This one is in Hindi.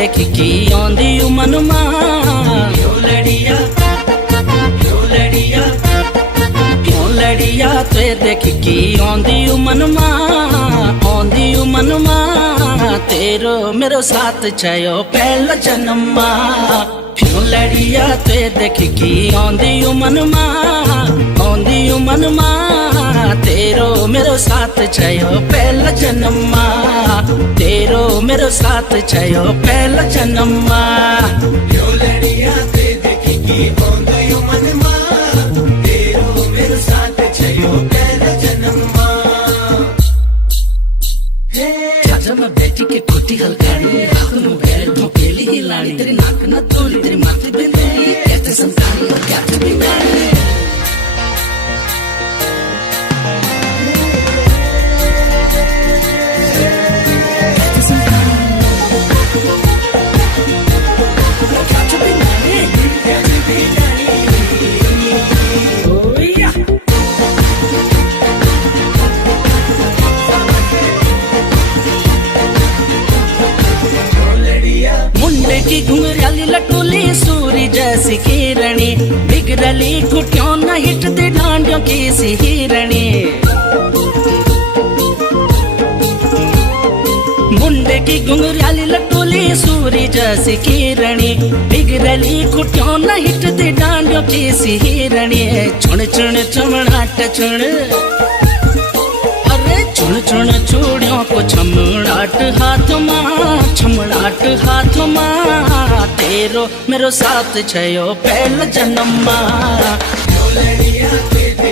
देख की आंदी मन मां क्यों लड़िया ते देख की आंदी मन मां तेरो मेरो साथ छयो पहला जन्म मां क्यों लड़िया ते देख की आंदी मन मां तेरो मेरो साथ छयो पहला जन्म मां तेरो मेरो साथ छयो पहला जन्म मां क्यों लड़िया ते देख की आंदी मन मां तेरो मेरो साथ छयो पहला जन्म मां चाचा मैं बेटी के कोटी हलकानी रात में बैठ धोकेली हिलानी तेरी नाक न तोली तेरी माथे बिंदी कैसे संतानी और क्या तू बिगाड़ी की घुंघराली लटोली सूरी जैसी किरणी बिगड़ली घुटियों न हिटती डांडियों की सी हिरणी मुंडे की घुंघराली लटोली सूरी जैसी किरणी बिगड़ली घुटियों न हिटती डांडियों की सी हिरणी चुन चुन चमड़ाट चुन चुन चुन चूड़ियों को छमड़ाट हाथ मां तेरो मेरो साथ छयो पहला जन्म मां क्यों लड़िया ते